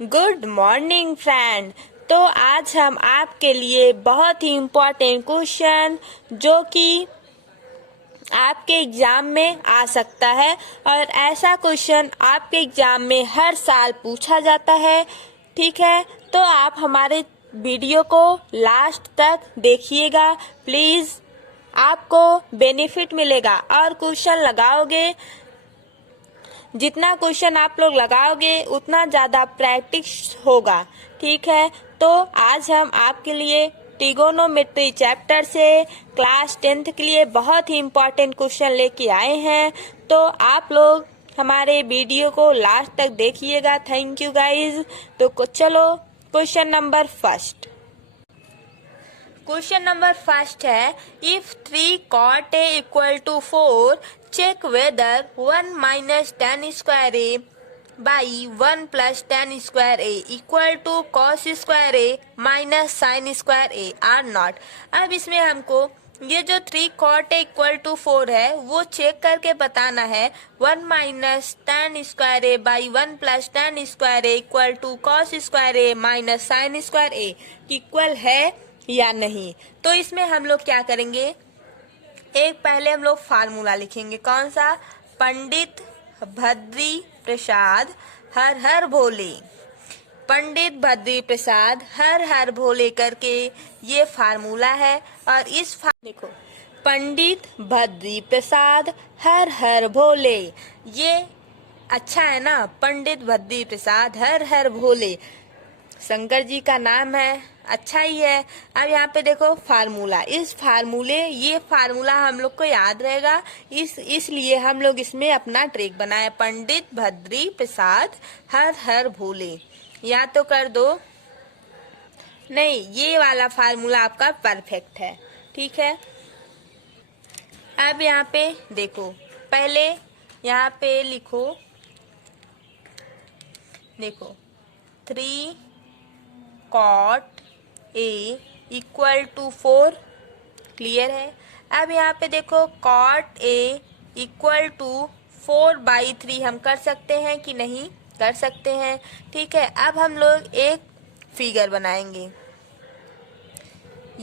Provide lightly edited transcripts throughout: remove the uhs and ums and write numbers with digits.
Good morning friend. तो आज हम आपके लिए बहुत ही इम्पोर्टेंट क्वेश्चन जो कि आपके एग्जाम में आ सकता है और ऐसा क्वेश्चन आपके एग्जाम में हर साल पूछा जाता है। ठीक है, तो आप हमारे वीडियो को लास्ट तक देखिएगा प्लीज, आपको बेनिफिट मिलेगा और क्वेश्चन लगाओगे, जितना क्वेश्चन आप लोग लगाओगे उतना ज़्यादा प्रैक्टिस होगा। ठीक है, तो आज हम आपके लिए ट्रिगोनोमेट्री चैप्टर से क्लास 10th के लिए बहुत ही इम्पोर्टेंट क्वेश्चन लेके आए हैं। तो आप लोग हमारे वीडियो को लास्ट तक देखिएगा। Thank you guys. तो चलो question number first. Question number first है, if 3 cot A equal to 4, check whether 1 minus tan square A by 1 plus tan square A equal to cos square A minus sin square A are not. अब इसमें हमको ये जो 3 cot A equal to 4 है वो check करके बताना है 1 minus tan square A by 1 plus tan square A equal to cos square A minus sin square A equal है या नहीं। तो इसमें हम लोग क्या करेंगे, एक पहले हम लोग फार्मूला लिखेंगे। कौन सा? पंडित भद्री प्रसाद हर हर भोले। पंडित भद्री प्रसाद हर हर भोले करके ये फार्मूला है। और इस देखो, पंडित भद्री प्रसाद हर हर भोले, ये अच्छा है ना। पंडित भद्री प्रसाद हर हर भोले शंकर जी का नाम है, अच्छा ही है। अब यहाँ पे देखो फार्मूला, इस फार्मूले ये फार्मूला हम लोग को याद रहेगा, इसलिए हम लोग इसमें अपना ट्रिक बनाए। पंडित भद्री प्रसाद हर हर भोले, या तो कर दो, नहीं ये वाला फार्मूला आपका परफेक्ट है। ठीक है, अब यहाँ पे देखो, पहले यहाँ पे लिखो, देखो 3 cot A equal to 4, clear है। अब यहाँ पे देखो cot A इक्वल टू 4/3 हम कर सकते हैं कि नहीं? कर सकते हैं। ठीक है, अब हम लोग एक फिगर बनाएंगे।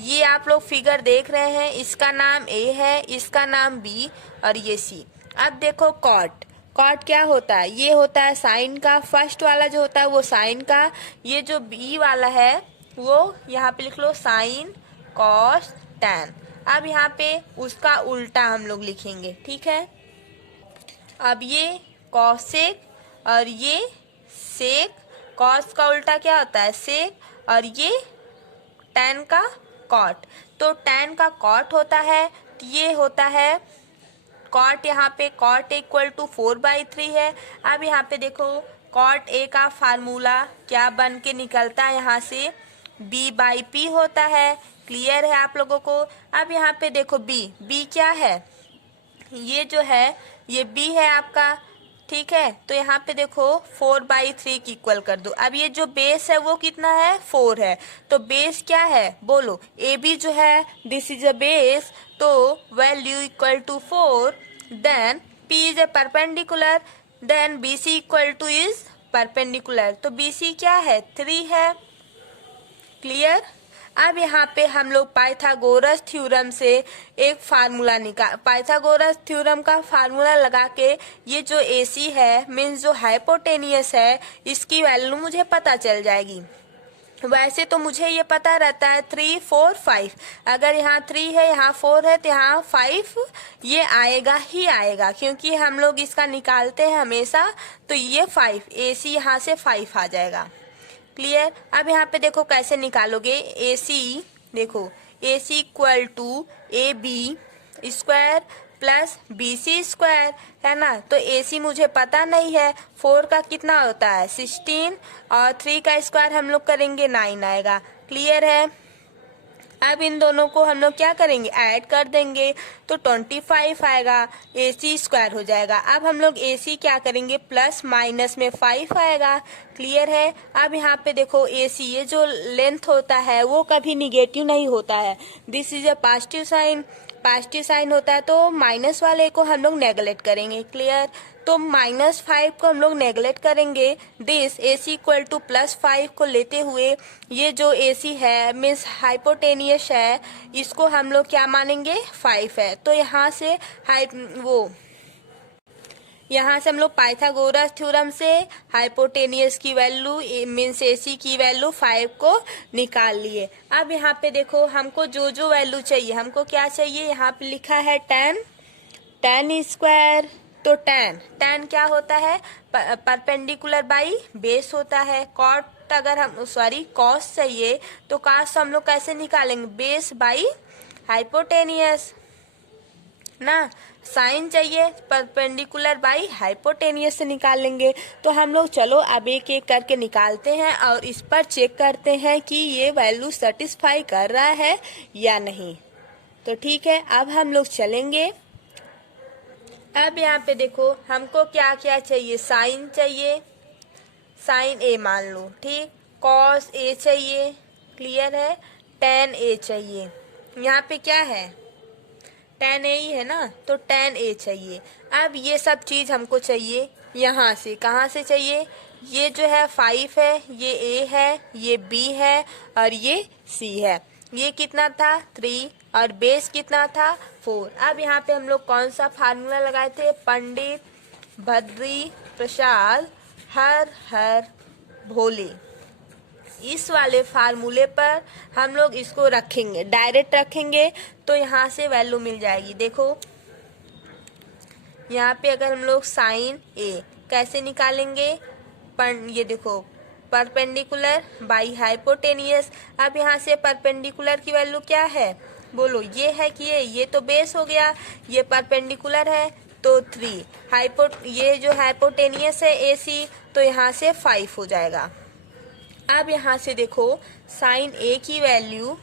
ये आप लोग फिगर देख रहे हैं, इसका नाम A है, इसका नाम B और ये C। अब देखो cot क्या होता है? ये होता है साइन का, फर्स्ट वाला जो होता है वो साइन का, ये जो बी वाला है वो यहाँ पे लिख लो साइन कॉस टैन। अब यहाँ पे उसका उल्टा हम लोग लिखेंगे। ठीक है, अब ये कॉसेक और ये सेक, कॉस का उल्टा क्या होता है? सेक, और ये टैन का कॉट, तो टैन का कॉट होता है, तो ये होता है कॉट। यहाँ पे कॉट इक्वल टू 4/3 है। अब यहाँ पे देखो कॉट ए का फार्मूला क्या बन के निकलता है, यहाँ से B/P होता है। क्लियर है आप लोगों को? अब यहाँ पे देखो B क्या है? ये जो है ये B है आपका। ठीक है, तो यहाँ पे देखो 4/3 की इक्वल कर दो। अब ये जो बेस है वो कितना है? 4 है, तो बेस क्या है बोलो? AB जो है, दिस इज अ बेस, तो value equal to 4, then P is a perpendicular, then BC equal to is perpendicular, तो BC क्या है? 3 है। क्लियर? अब यहाँ पे हम लोग पाइथागोरस थ्योरम से एक फार्मूला पाइथागोरस थ्योरम का फार्मूला लगा के ये जो AC है, मीन्स जो हाइपोटेनियस है, इसकी वैल्यू मुझे पता चल जाएगी। वैसे तो मुझे ये पता रहता है 3, 4, 5, अगर यहाँ 3 है, यहाँ 4 है, तो यहाँ 5 ये आएगा ही आएगा, क्योंकि हम लोग इसका निकालते हैं हमेशा, तो ये 5 AC यहाँ से 5 आ जाएगा। क्लियर? अब यहाँ पे देखो कैसे निकालोगे AC, देखो AC equal to AB square plus BC square, है ना। तो AC मुझे पता नहीं है, 4 का कितना होता है? 16, और 3 का स्क्वायर हम लोग करेंगे 9 आएगा। क्लियर है? अब इन दोनों को हम लोग क्या करेंगे? ऐड कर देंगे, तो 25 आएगा, AC स्क्वायर हो जाएगा। अब हम लोग AC क्या करेंगे? प्लस माइनस में 5 आएगा। क्लियर है। अब यहाँ पे देखो AC, ये जो लेंथ होता है वो कभी निगेटिव नहीं होता है। This is a positive sign, positive sign होता है तो माइनस वाले को हम लोग नेगलेक्ट करेंगे। क्लियर। तो -5 को हम लोग नेगलेक्ट करेंगे। दिस AC इक्वल टू +5 को लेते हुए ये जो AC है मीन्स हाइपोटेनियस है, इसको हम लोग क्या मानेंगे 5 है। तो यहाँ से हम लोग पाइथागोरस थ्योरम से हाइपोटेनियस की वैल्यू मीन्स AC की वैल्यू 5 को निकाल लिए। अब यहाँ पे देखो हमको जो जो वैल्यू चाहिए, हमको क्या चाहिए, यहाँ पे लिखा है tan स्क्वायर। तो tan क्या होता है, परपेंडिकुलर बाई बेस होता है। कॉस चाहिए तो कॉस हम लोग कैसे निकालेंगे, बेस बाई हाइपोटेनियस ना। साइन चाहिए, परपेंडिकुलर बाई हाइपोटेनियस से निकाल लेंगे। तो हम लोग चलो अब एक एक करके निकालते हैं और इस पर चेक करते हैं कि ये वैल्यू सेटिस्फाई कर रहा है या नहीं। तो ठीक है, अब हम लोग चलेंगे। अब यहाँ पे देखो हमको क्या क्या चाहिए, साइन चाहिए, साइन A मान लो, ठीक। कॉस A चाहिए, क्लियर है। tan A चाहिए, यहाँ पे क्या है tan A ही है ना, तो tan A चाहिए। अब ये सब चीज हमको चाहिए यहाँ से, कहाँ से चाहिए, ये जो है 5 है, ये A है, ये B है और ये C है। ये कितना था 3 और बेस कितना था 4। अब यहाँ पे हम लोग कौन सा फार्मूला लगाए थे, पंडित भद्री प्रसाद हर हर भोले, इस वाले फार्मूले पर हम लोग इसको रखेंगे, डायरेक्ट रखेंगे तो यहाँ से वैल्यू मिल जाएगी। देखो यहाँ पे अगर हम लोग साइन A कैसे निकालेंगे, ये देखो परपेंडिकुलर बाई हाइपोटेनियस। अब यहाँ से परपेंडिकुलर की वैल्यू क्या है, बोलो, ये है कि ये तो बेस हो गया, ये परपेंडिकुलर है तो 3, ये जो हाइपोटेनियस है AC, तो यहाँ से 5 हो जाएगा। अब यहाँ से देखो साइन A की वैल्यू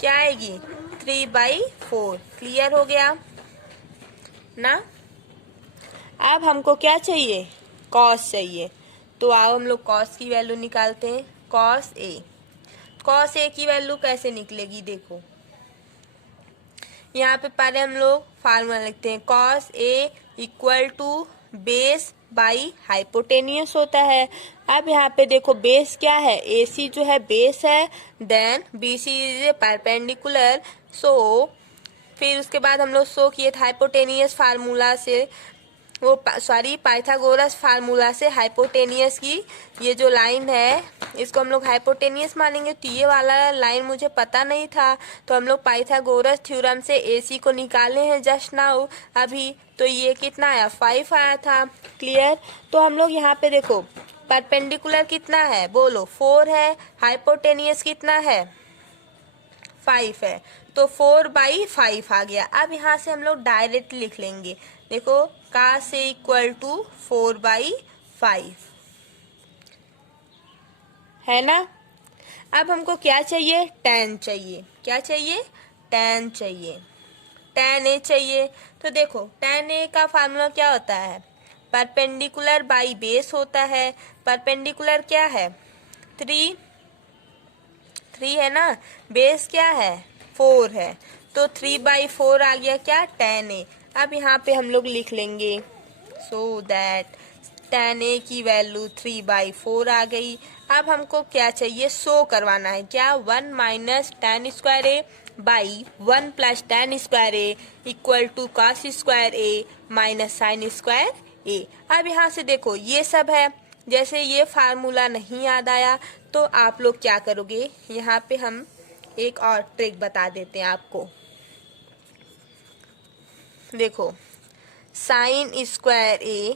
क्या आएगी 3/4। क्लियर हो गया ना। अब हमको क्या चाहिए, कॉस चाहिए। तो आओ हम लोग कॉस की वैल्यू निकालते हैं। कॉस A की वैल्यू कैसे निकलेगी, देखो यहाँ पे पहले हम लोग फार्मूला लिखते हैं। Cos A equal to base by hypotenuse होता है। अब यहाँ पे देखो बेस क्या है, AC जो है बेस है, देन BC इज परपेंडिकुलर। सो फिर उसके बाद हम लोग शो किए थे हाइपोटेनियस फार्मूला से, पाइथागोरस फार्मूला से हाइपोटेनियस की ये जो लाइन है इसको हम लोग हाइपोटेनियस मानेंगे। तो ये वाला लाइन मुझे पता नहीं था, तो हम लोग पाइथागोरस थ्योरम से AC को निकाले हैं जस्ट नाउ अभी। तो ये कितना आया 5 आया था। क्लियर। तो हम लोग यहाँ पे देखो परपेंडिकुलर कितना है, बोलो 4 है, हाइपोटेनियस कितना है 5 है, तो 4/5 आ गया। अब यहाँ से हम लोग डायरेक्ट लिख लेंगे। देखो cos A इक्वल टू 4/5 है ना। अब हमको क्या चाहिए, tan चाहिए। क्या चाहिए, tan चाहिए, tan A चाहिए। तो देखो tan A का फार्मूला क्या होता है, परपेंडिकुलर बाई बेस होता है। परपेंडिकुलर क्या है 3 है ना, बेस क्या है 4 है, तो 3/4 आ गया क्या tan A। अब यहाँ पे हम लोग लिख लेंगे सो दैट tan A की वैल्यू 3/4 आ गई। अब हमको क्या चाहिए, शो करवाना है क्या, 1 minus tan square A by 1 plus tan square A equal to cos square A minus sine square A। अब यहाँ से देखो ये सब है, जैसे ये फार्मूला नहीं याद आया तो आप लोग क्या करोगे, यहाँ पे हम एक और ट्रिक बता देते हैं आपको। देखो sine square A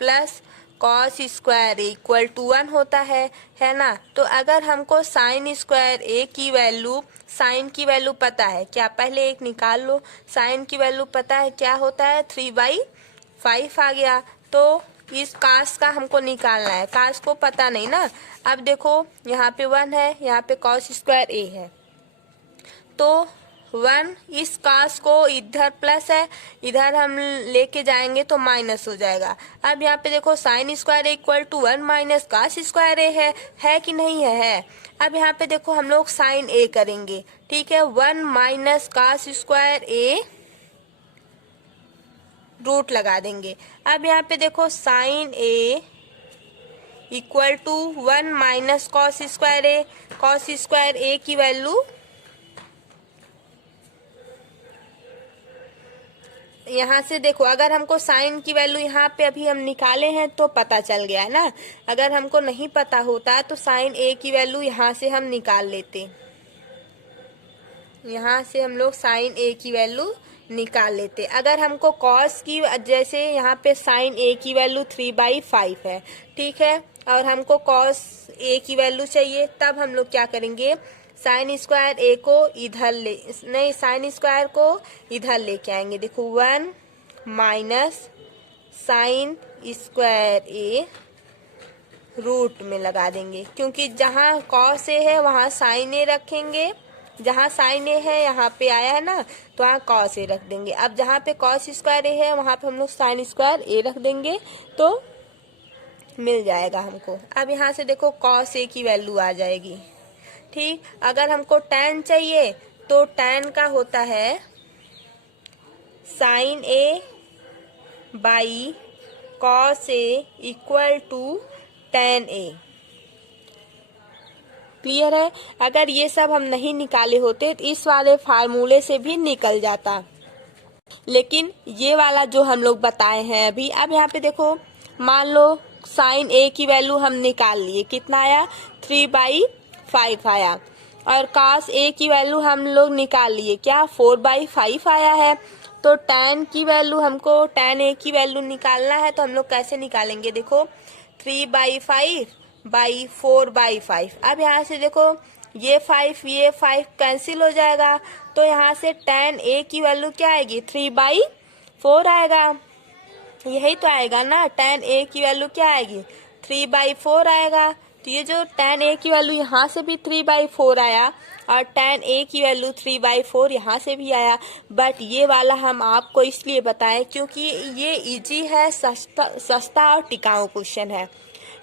plus cos square A equal to 1 होता है ना। तो अगर हमको साइन स्क्वायर A की वैल्यू, साइन की वैल्यू पता है क्या, पहले एक निकाल लो। साइन की वैल्यू पता है क्या होता है 3/5 आ गया। तो इस कास का हमको निकालना है, कास को पता नहीं ना। अब देखो यहाँ पे 1 है, यहाँ पे कॉस स्क्वायर A है, तो 1, इस cos को इधर प्लस है, इधर हम लेके जाएंगे तो माइनस हो जाएगा। अब यहाँ पे देखो sine square equal to 1 minus cos square A है कि नहीं है। अब यहाँ पे देखो हम लोग साइन ए करेंगे, ठीक है। 1 minus cos square A root लगा देंगे। अब यहाँ पे देखो sine A equal to 1 minus cos square A. Cos square A की वैल्यू यहाँ से देखो, अगर हमको साइन की वैल्यू यहाँ पे अभी हम निकाले हैं तो पता चल गया है ना। अगर हमको नहीं पता होता तो साइन ए की वैल्यू यहाँ से हम निकाल लेते, यहाँ से हम लोग साइन ए की वैल्यू निकाल लेते। अगर हमको कॉस की, जैसे यहाँ पे साइन ए की वैल्यू 3/5 है, ठीक है, और हमको कॉस ए की वैल्यू चाहिए, तब हम लोग क्या करेंगे, साइन स्क्वायर ए को इधर साइन स्क्वायर को इधर लेके आएंगे। देखो 1 minus sine square A root में लगा देंगे, क्योंकि जहाँ कॉस ए है वहाँ साइन ए रखेंगे, जहाँ साइन ए है यहाँ पे आया है ना, तो वहाँ कॉस ए रख देंगे। अब जहाँ पे कॉस स्क्वायर ए है वहाँ पे हम लोग साइन स्क्वायर ए रख देंगे तो मिल जाएगा हमको। अब यहाँ से देखो कॉस ए की वैल्यू आ जाएगी, ठीक। अगर हमको tan चाहिए तो tan का होता है sine A by cos A equal to tan A. Clear है। अगर ये सब हम नहीं निकाले होते तो इस वाले फार्मूले से भी निकल जाता, लेकिन ये वाला जो हम लोग बताए हैं अभी। अब यहाँ पे देखो, मान लो साइन ए की वैल्यू हम निकाल लिए, कितना आया, 3/5 आया, और cos ए की वैल्यू हम लोग निकाल लिए, क्या, 4/5 आया है। तो tan की वैल्यू हमको, tan ए की वैल्यू निकालना है तो हम लोग कैसे निकालेंगे, देखो 3/5/4/5। अब यहाँ से देखो ये 5 कैंसिल हो जाएगा, तो यहाँ से tan ए की वैल्यू क्या आएगी, 3/4 आएगा। यही तो आएगा ना, tan ए की वैल्यू क्या आएगी, 3/4 आएगा। तो ये जो tan ए की वैल्यू यहाँ से भी 3/4 आया और tan ए की वैल्यू 3/4 यहाँ से भी आया। बट ये वाला हम आपको इसलिए बताएं क्योंकि ये इजी है, सस्ता और टिकाऊ क्वेश्चन है।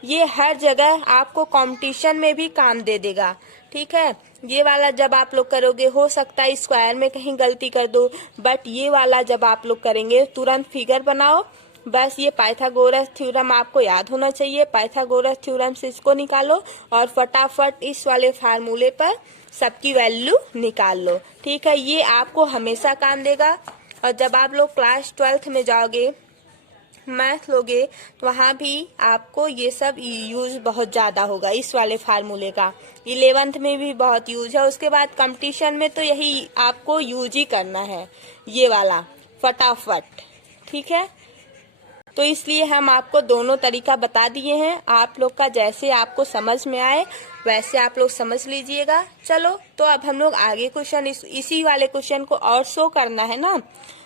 ये हर जगह आपको कंपटीशन में भी काम दे देगा, ठीक है। ये वाला जब आप लोग करोगे, हो सकता है स्क्वायर में कहीं गलती कर दो, बट ये वाला जब आप लोग करेंगे तुरंत फिगर बनाओ, बस ये पाइथागोरस थ्योरम आपको याद होना चाहिए। पाइथागोरस थ्योरम से इसको निकालो और फटाफट इस वाले फार्मूले पर सबकी वैल्यू निकाल लो, ठीक है। ये आपको हमेशा काम देगा। और जब आप लोग क्लास 12th में जाओगे, मैथ लोगे, तो वहाँ भी आपको ये सब यूज बहुत ज़्यादा होगा इस वाले फार्मूले का। 11th में भी बहुत यूज है। उसके बाद कंपटीशन में तो यही आपको यूज ही करना है, ये वाला फटाफट, ठीक है। तो इसलिए हम आपको दोनों तरीका बता दिए हैं। आप लोग का जैसे आपको समझ में आए वैसे आप लोग समझ लीजिएगा। चलो, तो अब हम लोग आगे क्वेश्चन, इसी वाले क्वेश्चन को और शो करना है ना,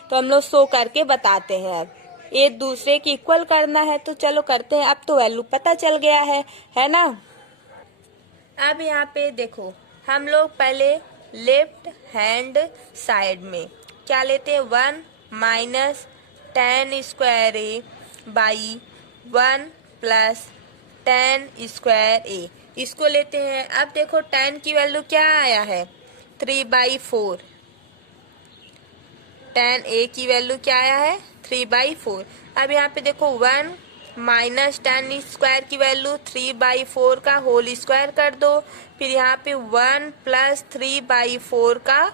तो हम लोग शो करके बताते हैं। अब एक दूसरे की इक्वल करना है, तो चलो करते हैं। अब तो वैल्यू पता चल गया है ना। अब यहाँ पे देखो, हम लोग पहले लेफ्ट हैंड साइड में क्या लेते हैं, 1 minus tan square A by 1 plus tan square A, इसको लेते हैं। अब देखो tan की वैल्यू क्या आया है, 3/4। tan ए की वैल्यू क्या आया है, 3/4। अब यहाँ पे देखो 1 माइनस tan स्क्वायर की वैल्यू 3/4 का होल स्क्वायर कर दो, फिर यहाँ पे 1 प्लस 3/4 का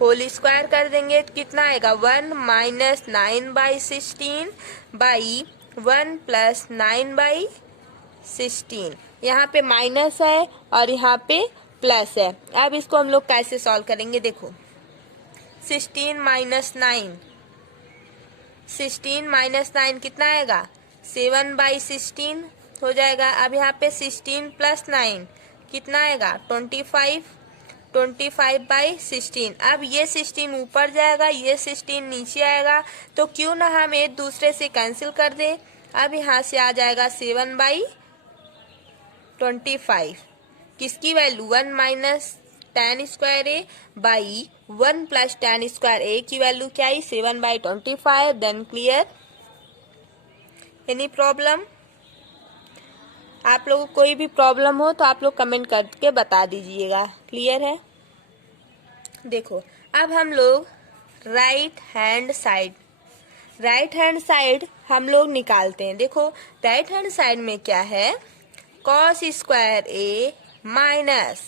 होल स्क्वायर कर देंगे तो कितना आएगा, 1 माइनस 9/16 बाई 1 प्लस 9/16। यहाँ पे माइनस है और यहाँ पे प्लस है। अब इसको हम लोग कैसे सॉल्व करेंगे, देखो 16 माइनस 9, 16 माइनस 9 कितना आएगा, 7/16 हो जाएगा। अब यहाँ पे 16 प्लस 9 कितना आएगा, 25, 25/16। अब ये 16 ऊपर जाएगा, ये 16 नीचे आएगा, तो क्यों ना हम एक दूसरे से कैंसिल कर दें। अब यहाँ से आ जाएगा 7/25। किसकी value, 1 minus tan square A by 1 plus tan square A की वैल्यू क्या आई 7/25। Then clear. Any problem? आप लोगों को कोई भी प्रॉब्लम हो तो आप लोग कमेंट करके बता दीजिएगा। क्लियर है? देखो अब हम लोग राइट हैंड साइड हम लोग निकालते हैं। देखो राइट हैंड साइड में क्या है, कॉस स्क्वायर ए माइनस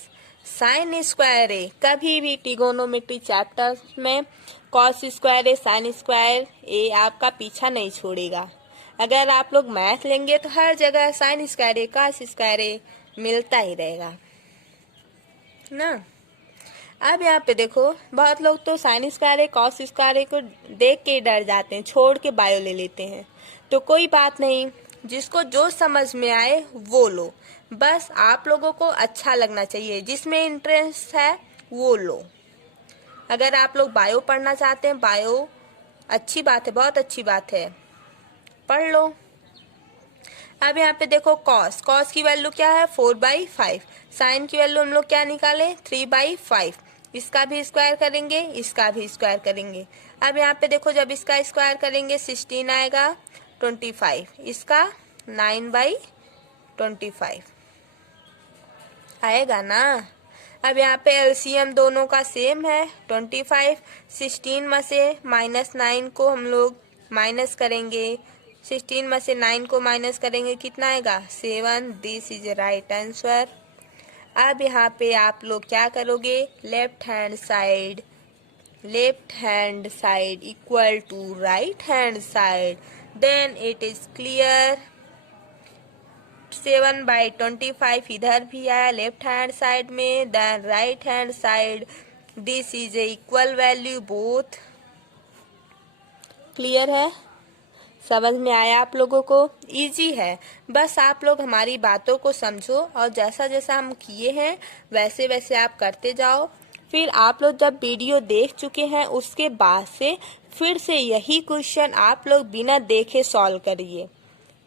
साइन स्क्वायर ए। कभी भी ट्रिगोनोमेट्री चैप्टर में कॉस स्क्वायर ए साइन स्क्वायर ए आपका पीछा नहीं छोड़ेगा। अगर आप लोग मैथ लेंगे तो हर जगह sine square A cos square ए मिलता ही रहेगा ना। अब यहाँ पे देखो बहुत लोग तो sine square A cos square ए को देख के डर जाते हैं, छोड़ के बायो ले लेते हैं। तो कोई बात नहीं, जिसको जो समझ में आए वो लो, बस आप लोगों को अच्छा लगना चाहिए। जिसमें इंटरेस्ट है वो लो। अगर आप लोग बायो पढ़ना चाहते हैं, बायो अच्छी बात है, बहुत अच्छी बात है, पढ़ लो। अब यहाँ पे देखो कॉस की वैल्यू क्या है 4/5। साइन की वैल्यू हम लोग क्या निकाले 3/5। इसका भी स्क्वायर करेंगे, इसका भी स्क्वायर करेंगे। अब यहाँ पे देखो जब इसका स्क्वायर करेंगे 16 आएगा 25, इसका 9/25 आएगा ना। अब यहाँ पे एलसीएम दोनों का सेम है 25। 16 में से -9 को हम लोग माइनस करेंगे, 16 में से 9 को माइनस करेंगे, कितना आएगा 7। This is right answer. अब यहाँ पे आप लोग क्या करोगे, left hand side equal to right hand side, then it is clear. 7/25 इधर भी आया लेफ्ट हैंड साइड में, then right hand side, this is a equal value both. Clear है? समझ में आया आप लोगों को? इजी है, बस आप लोग हमारी बातों को समझो और जैसा जैसा हम किए हैं वैसे वैसे आप करते जाओ। फिर आप लोग जब वीडियो देख चुके हैं उसके बाद से फिर से यही क्वेश्चन आप लोग बिना देखे सॉल्व करिए,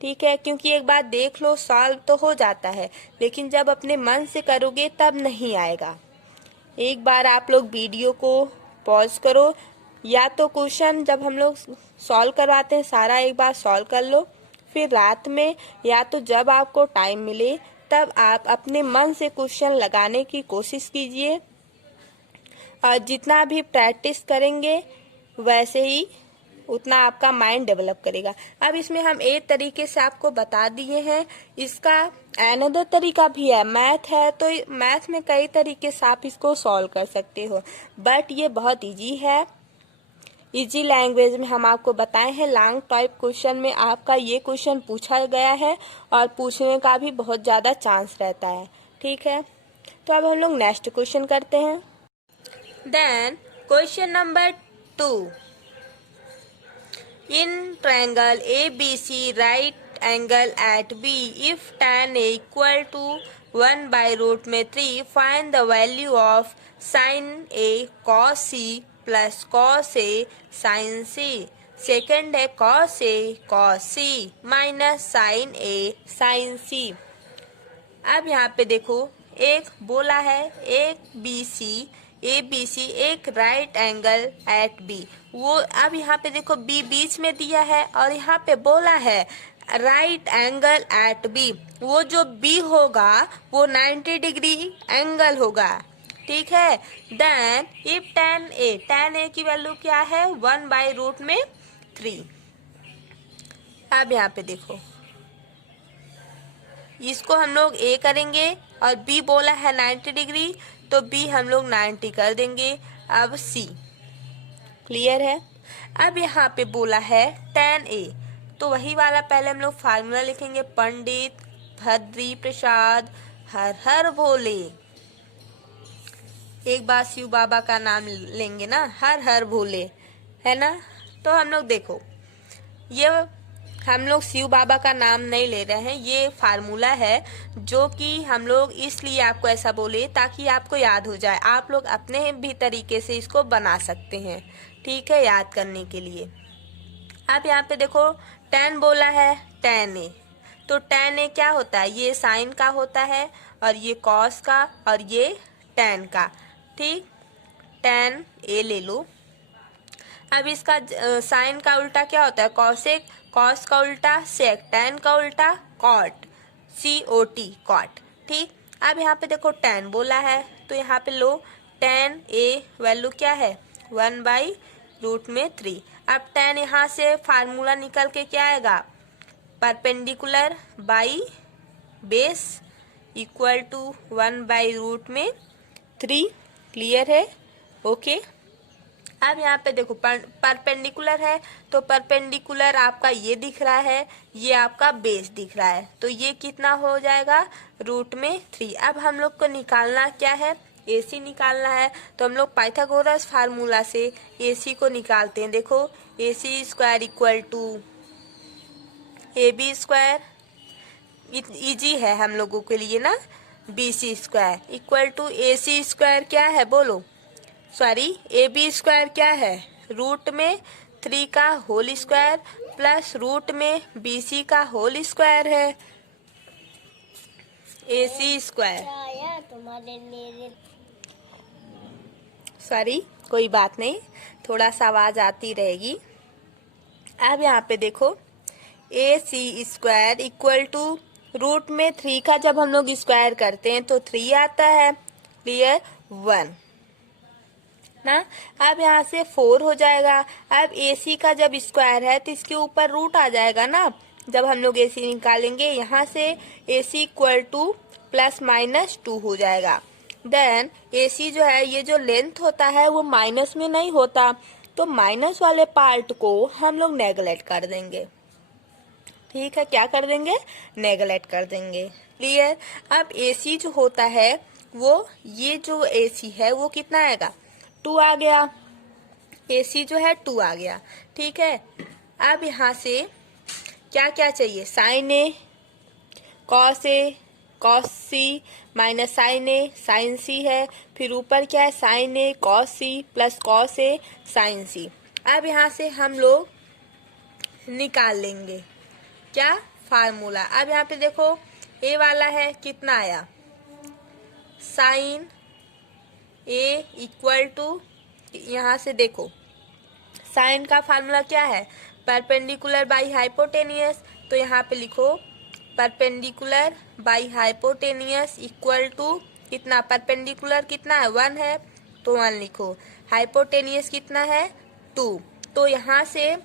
ठीक है? क्योंकि एक बार देख लो सॉल्व तो हो जाता है, लेकिन जब अपने मन से करोगे तब नहीं आएगा। एक बार आप लोग वीडियो को पॉज करो, या तो क्वेश्चन जब हम लोग सॉल्व करवाते हैं सारा एक बार सॉल्व कर लो, फिर रात में या तो जब आपको टाइम मिले तब आप अपने मन से क्वेश्चन लगाने की कोशिश कीजिए। और जितना भी प्रैक्टिस करेंगे वैसे ही उतना आपका माइंड डेवलप करेगा। अब इसमें हम एक तरीके से आपको बता दिए हैं, इसका अनदर तरीका भी है। मैथ है तो मैथ में कई तरीके से आप इसको सॉल्व कर सकते हो, बट ये बहुत इजी है। इजी लैंग्वेज में हम आपको बताए हैं। लॉन्ग टाइप क्वेश्चन में आपका ये क्वेश्चन पूछा गया है और पूछने का भी बहुत ज़्यादा चांस रहता है, ठीक है? तो अब हम लोग नेक्स्ट क्वेश्चन करते हैं। Then question number 2, in triangle ABC right angle at B if tan A equal to 1/√3 find the value of sin A cos C प्लस cos A sin C। Second है cos A cos C minus sin A sin C। अब यहाँ पे देखो एक बोला है ABC एक राइट एंगल एट B, वो अब यहाँ पे देखो B बीच में दिया है और यहाँ पे बोला है राइट एंगल एट B। वो जो B होगा वो 90 डिग्री एंगल होगा, ठीक है? देन इफ tan A की वैल्यू क्या है 1/√3। अब यहाँ पे देखो इसको हम लोग A करेंगे और B बोला है 90 डिग्री, तो B हम लोग 90 कर देंगे। अब C क्लियर है? अब यहाँ पे बोला है tan A, तो वही वाला पहले हम लोग फार्मूला लिखेंगे, पंडित भद्री प्रसाद हर हर भोले। एक बार शिव बाबा का नाम लेंगे ना, हर हर भोले, है ना? तो हम लोग देखो ये हम लोग शिव बाबा का नाम नहीं ले रहे हैं, ये फार्मूला है जो कि हम लोग इसलिए आपको ऐसा बोले ताकि आपको याद हो जाए। आप लोग अपने भी तरीके से इसको बना सकते हैं, ठीक है, याद करने के लिए। अब यहाँ पे देखो tan बोला है tan A, तो tan A क्या होता है, ये साइन का होता है और ये कॉस का और ये tan का। ठीक, tan a ले लो। अब इसका साइन का उल्टा क्या होता है? कॉसेक। कॉस का उल्टा सेक। tan का उल्टा कॉट, COT, कॉट। ठीक, अब यहाँ पे देखो tan बोला है तो यहाँ पे लो tan a वैल्यू क्या है? 1/√3। अब tan यहाँ से फार्मूला निकल के क्या आएगा? Perpendicular by base equal to 1/√3। Clear है? ओके। अब यहाँ पे देखो परपेंडिकुलर है तो परपेंडिकुलर आपका ये दिख रहा है, ये आपका बेस दिख रहा है, तो ये कितना हो जाएगा? √3। अब हम लोग को निकालना क्या है? AC निकालना है। तो हम लोग पाइथागोरस फार्मूला से AC को निकालते हैं। देखो AC² equal to AB², easy है हम लोगों के लिए ना। BC² इक्वल टू AC² क्या है बोलो? सॉरी, AB² क्या है? √3 का होल स्क्वायर प्लस √BC का होल स्क्वायर है, AC²। सॉरी, कोई बात नहीं, थोड़ा सा आवाज आती रहेगी। अब यहाँ पे देखो AC² इक्वल टू √3 का जब हम लोग स्क्वायर करते हैं तो 3 आता है। क्लियर? 1 ना। अब यहाँ से 4 हो जाएगा। अब AC का जब स्क्वायर है तो इसके ऊपर रूट आ जाएगा ना। जब हम लोग AC निकालेंगे यहाँ से AC इक्वल टू +-2 हो जाएगा। देन AC जो है, ये जो लेंथ होता है वो माइनस में नहीं होता, तो माइनस वाले पार्ट को हम लोग नेगलेक्ट कर देंगे। ठीक है, क्या कर देंगे? नेगलेक्ट कर देंगे। क्लियर? अब AC जो होता है वो, ये जो AC है वो कितना आएगा? 2 आ गया। AC जो है 2 आ गया। ठीक है, अब यहाँ से क्या क्या चाहिए? Sine A, cos C minus sine A, sine C है। फिर ऊपर क्या है? Sine A cos C plus cos A sine C। अब यहाँ से हम लोग निकाल लेंगे क्या? फार्मूला। अब यहाँ पे देखो A वाला है, कितना आया? साइन A इक्वल टू, यहाँ से देखो साइन का फार्मूला क्या है? Perpendicular by hypotenuse. तो यहाँ पे लिखो perpendicular by hypotenuse equal to कितना? परपेंडिकुलर कितना है? 1 है तो 1 लिखो। हाइपोटेनियस कितना है? 2। तो यहाँ से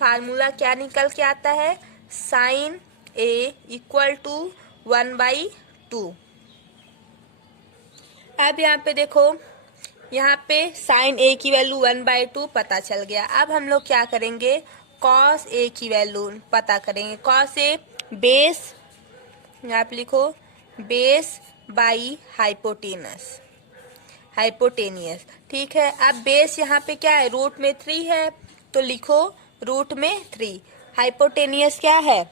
फार्मूला क्या निकल के आता है? Sine A equal to 1/2। अब यहाँ पे देखो, यहाँ पे साइन A की वैल्यू 1/2 पता चल गया। अब हम लोग क्या करेंगे? कॉस A की वैल्यू पता करेंगे। कॉस A बेस, यहाँ पे लिखो बेस बाई हाइपोटेनियस। ठीक है, अब बेस यहाँ पे क्या है? √3 है तो लिखो √3। हाइपोटेनियस क्या है?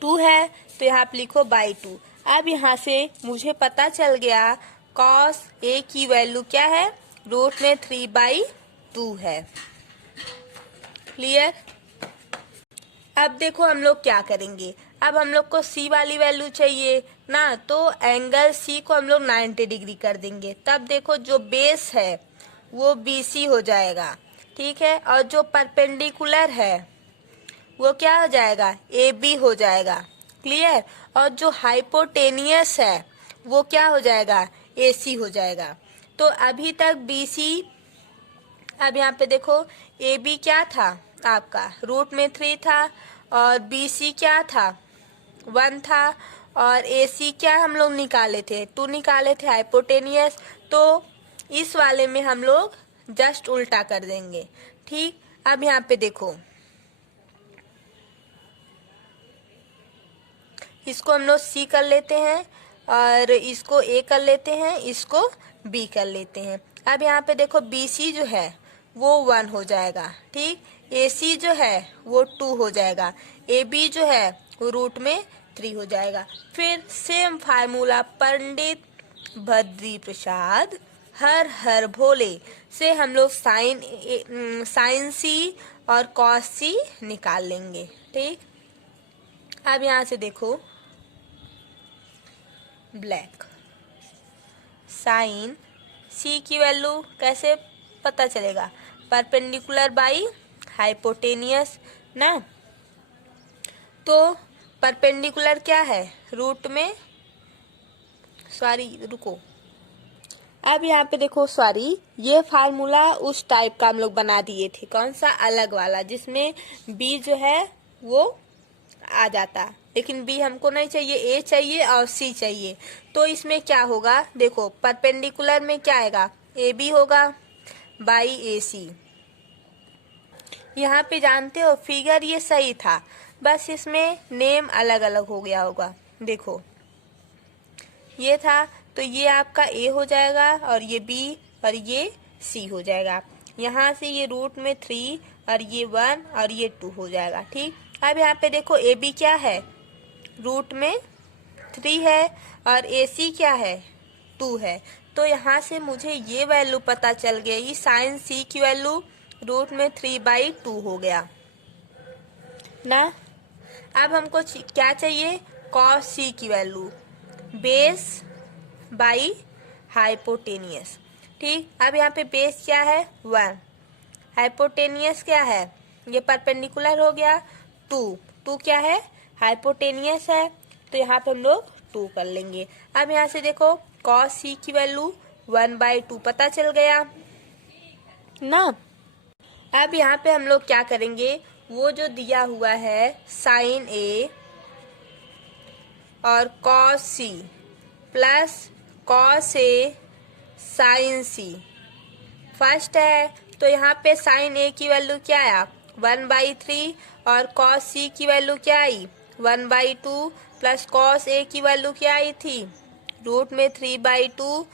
2 है तो यहाँ पे लिखो /2। अब यहाँ से मुझे पता चल गया कॉस A की वैल्यू क्या है? √3/2 है। क्लियर? अब देखो हम लोग क्या करेंगे। अब हम लोग को C वाली वैल्यू चाहिए ना, तो एंगल C को हम लोग 90 डिग्री कर देंगे। तब देखो जो बेस है वो BC हो जाएगा। ठीक है, और जो परपेंडिकुलर है वो क्या हो जाएगा? AB हो जाएगा। क्लियर? और जो हाइपोटेनियस है वो क्या हो जाएगा? AC हो जाएगा। तो अभी तक BC, अब यहाँ पे देखो AB क्या था आपका? √3 था, और BC क्या था? 1 था, और AC क्या हम लोग निकाले थे? 2 निकाले थे, हाइपोटेनियस। तो इस वाले में हम लोग जस्ट उल्टा कर देंगे। ठीक, अब यहाँ पे देखो इसको हम लोग C कर लेते हैं, और इसको A कर लेते हैं, इसको B कर लेते हैं। अब यहाँ पे देखो BC जो है वो 1 हो जाएगा। ठीक, AC जो है वो 2 हो जाएगा, AB जो है वो √3 हो जाएगा। फिर सेम फार्मूला पंडित भद्री प्रसाद हर हर भोले से हम लोग साइन C और कॉस C निकाल लेंगे। ठीक, अब यहाँ से देखो ब्लैक, साइन सी की वैल्यू कैसे पता चलेगा? परपेंडिकुलर बाई हाइपोटेनियस ना। तो परपेंडिकुलर क्या है? रूट में, सॉरी रुको, अब यहाँ पे देखो, सॉरी, ये फार्मूला उस टाइप का हम लोग बना दिए थे। कौन सा? अलग वाला, जिसमें बी जो है वो आ जाता, लेकिन बी हमको नहीं चाहिए, ए चाहिए और सी चाहिए। तो इसमें क्या होगा? देखो परपेंडिकुलर में क्या आएगा? ए बी होगा बाई ए सी। यहाँ पे जानते हो फिगर ये सही था, बस इसमें नेम अलग अलग हो गया होगा। देखो ये था, तो ये आपका ए हो जाएगा और ये बी और ये सी हो जाएगा। यहाँ से ये रूट में 3 और ये 1 और ये 2 हो जाएगा। ठीक, अब यहाँ पे देखो ए बी क्या है? रूट में 3 है और ए सी क्या है? 2 है। तो यहाँ से मुझे ये वैल्यू पता चल गई, साइन सी की वैल्यू रूट में 3/2 हो गया ना। अब हमको क्या चाहिए? कॉस सी की वैल्यू, बेस बाई हाइपोटेनियस। ठीक, अब यहाँ पे बेस क्या है? 1, हाइपोटेनियस क्या है? ये परपेंडिकुलर हो गया 2 क्या है? हाइपोटेनियस है, तो यहाँ पे हम लोग 2 कर लेंगे। अब यहाँ से देखो कॉस सी की वैल्यू 1/2 पता चल गया ना। अब यहाँ पे हम लोग क्या करेंगे? वो जो दिया हुआ है साइन ए और cos C plus cos A sine C first है, तो यहाँ पे साइन ए की वैल्यू क्या आया? 1/3 और कॉस सी की वैल्यू क्या आई? 1/2 प्लस कॉस ए की वैल्यू क्या आई थी? रूट में 3/2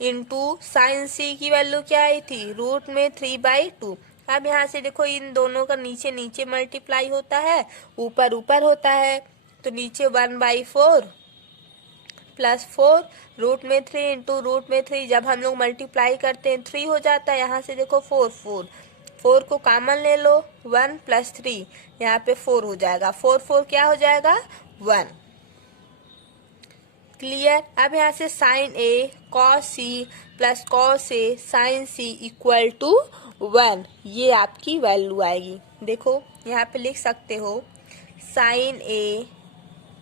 इंटू साइन सी की वैल्यू क्या आई थी? रूट में 3/2। अब यहाँ से देखो इन दोनों का नीचे नीचे मल्टीप्लाई होता है, ऊपर ऊपर होता है, तो नीचे 1/4 प्लस 4 रूट में 3 इंटू रूट में 3, जब हम लोग मल्टीप्लाई करते हैं 3 हो जाता है। यहाँ से देखो 4 को कॉमन ले लो, 1 प्लस 3 यहाँ पे 4 हो जाएगा, 4 क्या हो जाएगा? 1। क्लियर? अब यहाँ से sine A cos C plus cos A sine C equal to 1, ये आपकी वैल्यू आएगी। देखो यहाँ पे लिख सकते हो sine A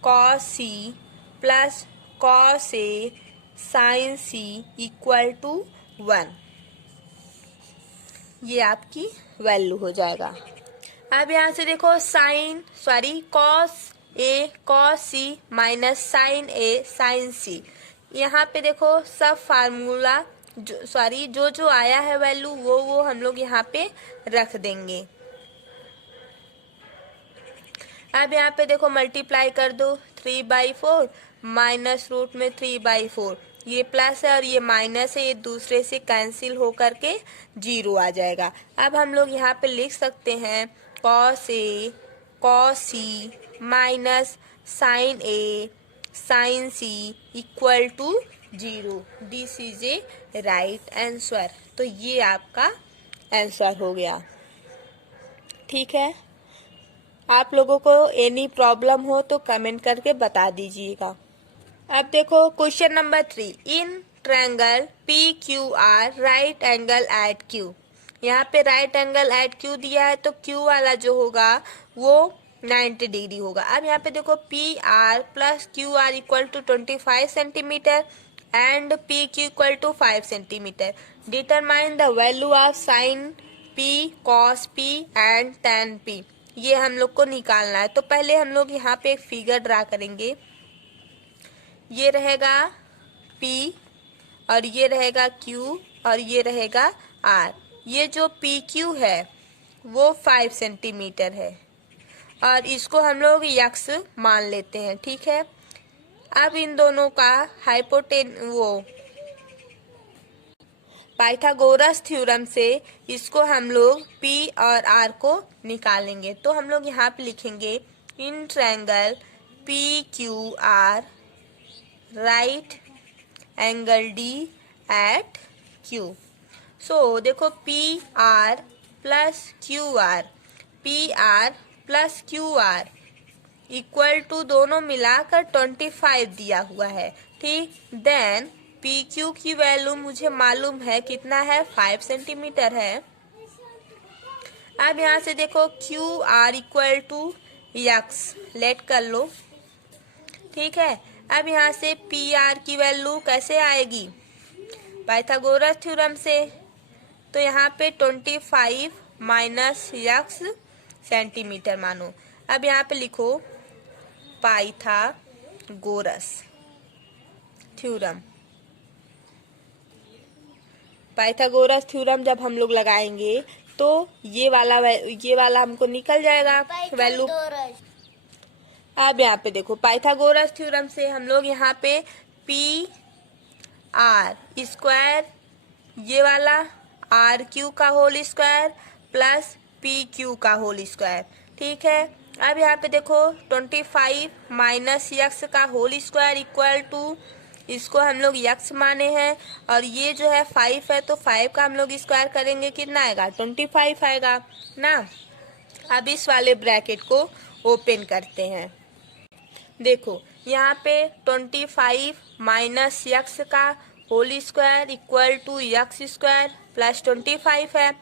cos C plus cos A sine C equal to 1, ये आपकी वैल्यू हो जाएगा। अब यहाँ से देखो cos A cos C minus sine A sine सी, यहाँ पे देखो सब फार्मूला जो आया है वैल्यू वो हम लोग यहाँ पे रख देंगे। अब यहाँ पे देखो मल्टीप्लाई कर दो, 3/4 माइनस रूट में 3/4, ये प्लस है और ये माइनस है, ये दूसरे से कैंसिल हो करके 0 आ जाएगा। अब हम लोग यहाँ पे लिख सकते हैं cos A cos C minus sine A sine C equal to 0। This is a right answer. तो ये आपका आंसर हो गया। ठीक है, आप लोगों को एनी प्रॉब्लम हो तो कमेंट करके बता दीजिएगा। अब देखो question number 3, in triangle P Q R right angle at Q. यहाँ पे राइट एंगल एट क्यू दिया है, तो क्यू वाला जो होगा वो 90 डिग्री होगा। अब यहाँ पे देखो P R plus Q R equal to 25 centimetre and P Q equal to 5 centimetre. Determine the value of sine P cos P and tan P, ये हम लोग को निकालना है। तो पहले हम लोग यहाँ पे एक फिगर ड्रा करेंगे। ये रहेगा P और ये रहेगा Q और ये रहेगा R। ये जो PQ है वो 5 सेंटीमीटर है और इसको हम लोग x मान लेते हैं। ठीक है, अब इन दोनों का पाइथागोरस थ्योरम से इसको हम लोग P और R को निकालेंगे। तो हम लोग यहाँ पे लिखेंगे in triangle PQR right angle D at Q। So देखो PR plus QR equal to दोनों मिलाकर 25 दिया हुआ है। ठीक, देन पी क्यू की वैल्यू मुझे मालूम है कितना है, 5 सेंटीमीटर है। अब यहाँ से देखो Q R equal to x let कर लो, ठीक है। अब यहाँ से पी आर की वैल्यू कैसे आएगी, पाइथागोरस थ्योरम से। तो यहाँ पे 25 माइनस यक्स सेंटीमीटर मानो। अब यहाँ पे लिखो पाइथागोरस थ्योरम। पाइथागोरस थ्योरम जब हम लोग लगाएंगे तो ये वाला हमको निकल जाएगा वैल्यू। अब यहाँ पे देखो पाइथागोरस थ्योरम से हम लोग यहाँ पे पी आर स्क्वायर, ये वाला आर क्यू का whole square plus P Q का होल स्क्वायर, ठीक है। अब यहाँ पे देखो 25 माइनस यक्स का होल स्क्वायर इक्वल टू, इसको हम लोग यक्स माने हैं, और ये जो है 5 है तो 5 का हम लोग स्क्वायर करेंगे, कितना आएगा 25 आएगा ना। अब इस वाले ब्रैकेट को ओपन करते हैं। देखो यहाँ पे 25 माइनस यक्स का whole square equal to x square plus 25 है।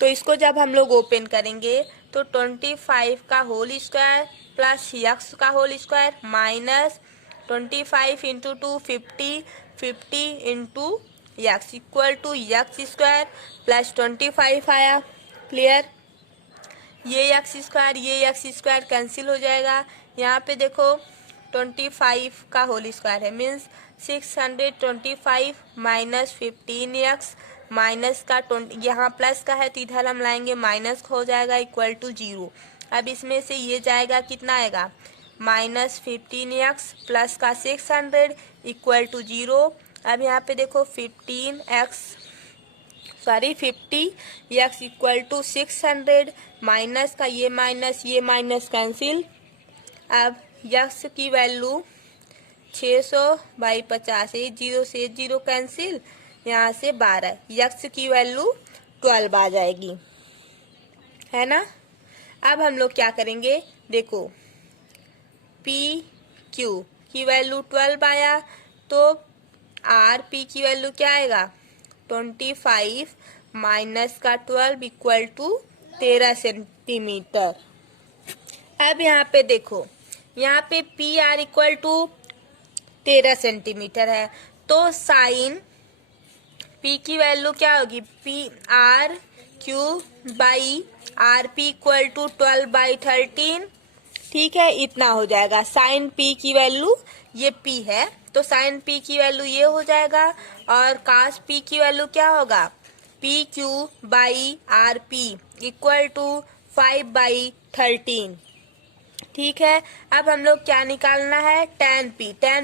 तो इसको जब हम लोग ओपन करेंगे तो 25 का होल स्क्वायर प्लस यक्स का whole square minus 25 into 2 50, 50 into x equal to x square plus 25 आया। क्लियर। ये यक्स स्क्वायर कैंसिल हो जाएगा। यहाँ पे देखो 25 का होल स्क्वायर है मीन्स 625 माइनस 15x माइनस का 20, यहाँ प्लस का है तो इधर हम लाएंगे माइनस हो जाएगा इक्वल टू 0। अब इसमें से ये जाएगा, कितना आएगा माइनस 15x प्लस का 600 इक्वल टू 0। अब यहाँ पे देखो 50x इक्वल टू 600 माइनस का ये माइनस कैंसिल। अब यक्स की वैल्यू 600/50, 0 से 0 कैंसिल, यहाँ से 12, यक्स की वैल्यू 12 आ जाएगी, है ना। अब हम लोग क्या करेंगे, देखो पी क्यू की वैल्यू 12 आया तो आर पी की वैल्यू क्या आएगा 25 माइनस का 12 इक्वल टू 13 सेंटीमीटर। अब यहाँ पे देखो, यहाँ पे P R equal to 13 centimetre है तो साइन पी की वैल्यू क्या होगी, P R Q by R P equal to 12/13, ठीक है। इतना हो जाएगा साइन पी की वैल्यू, ये पी है तो साइन पी की वैल्यू ये हो जाएगा, और कास पी की वैल्यू क्या होगा P Q by R P equal to 5/13, ठीक है। अब हम लोग क्या निकालना है, tan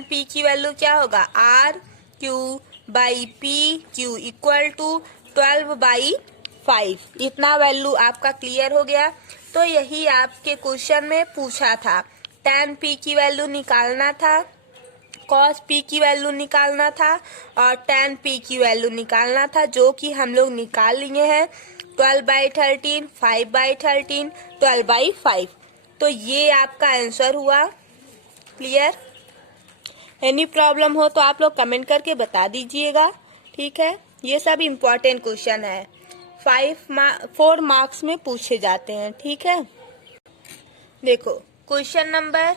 पी की वैल्यू क्या होगा R Q by P Q equal to 12/5। इतना वैल्यू आपका क्लियर हो गया। तो यही आपके क्वेश्चन में पूछा था, tan पी की वैल्यू निकालना था, cos पी की वैल्यू निकालना था और tan पी की वैल्यू निकालना था, जो कि हम लोग निकाल लिए हैं 12/13, 5/13, 12/5। तो ये आपका आंसर हुआ। क्लियर। एनी प्रॉब्लम हो तो आप लोग कमेंट करके बता दीजिएगा, ठीक है। ये सब इम्पोर्टेंट क्वेश्चन है, 4 मार्क्स में पूछे जाते हैं, ठीक है। देखो क्वेश्चन नंबर